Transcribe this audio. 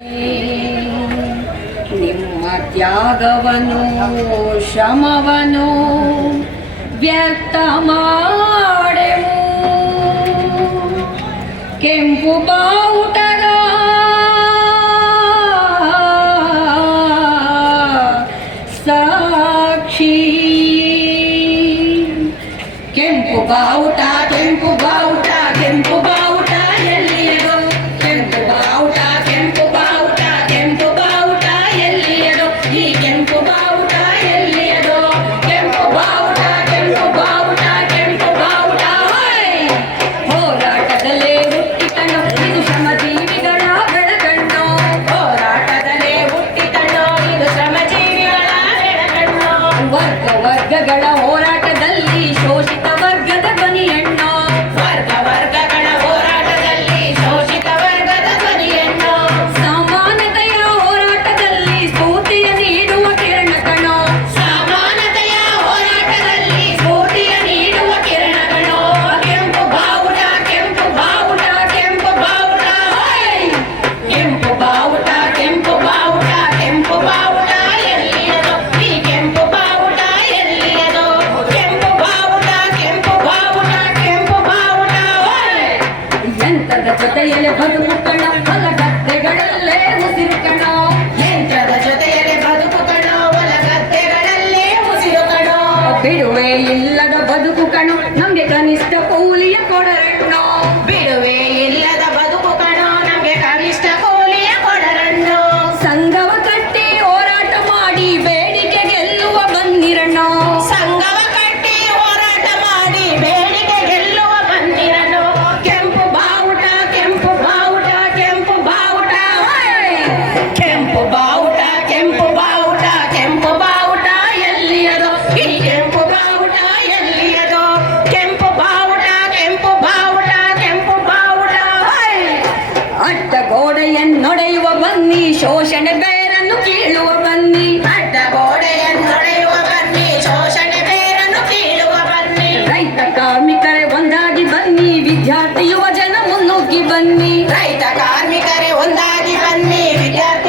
ನಿಮ್ಮ ತ್ಯಾಗವನು ಶಮವನು ವ್ಯರ್ಥ ಮಾಡೆವು. ಕೆಂಪು ಬಾವುಟರ ಸಾಕ್ಷಿ. ಕೆಂಪು ಬಾವುಟ ಕೆಂಪು ಬಾವುಟ. ora ನೇಂದ್ರದ ಜೊತೆಯಲ್ಲೇ ಬದುಕು ಕಣ ಹೊಲ ಗದ್ದೆಗಳಲ್ಲೇ ಉಸಿರು ಕಣ ನೇಂದ್ರದ ಜೊತೆಯಲ್ಲೇ ಬದುಕು ಕಣ ಹೊಲ ಗದ್ದೆಗಳಲ್ಲೇ ಉಸಿರು ಕಣ ಬಿಡುವೆ ಇಲ್ಲದ ಬದುಕು ಕಣ. ನಮ್ಗೆ ಕನಿಷ್ಠ ಕೂಲಿಯ ಕೊಡರಣ್ಣ. ಬಿಡುವೆ ಶೋಷಣೆ ಬೇರನ್ನು ಕೀಳುವ ಬನ್ನಿ ಅಡ್ಡ ಗೋಡೆಯನ್ನು ಒಡೆಯುವ ಬನ್ನಿ ಶೋಷಣೆ ಬೇರನ್ನು ಕೀಳುವ ಬನ್ನಿ ರೈತ ಕಾರ್ಮಿಕರೇ ಒಂದಾಗಿ ಬನ್ನಿ ವಿದ್ಯಾರ್ಥಿ ಯುವ ಜನ ಮುನ್ನುಗ್ಗಿ ಬನ್ನಿ ರೈತ ಕಾರ್ಮಿಕರೇ ಒಂದಾಗಿ ಬನ್ನಿ ವಿದ್ಯಾರ್ಥಿ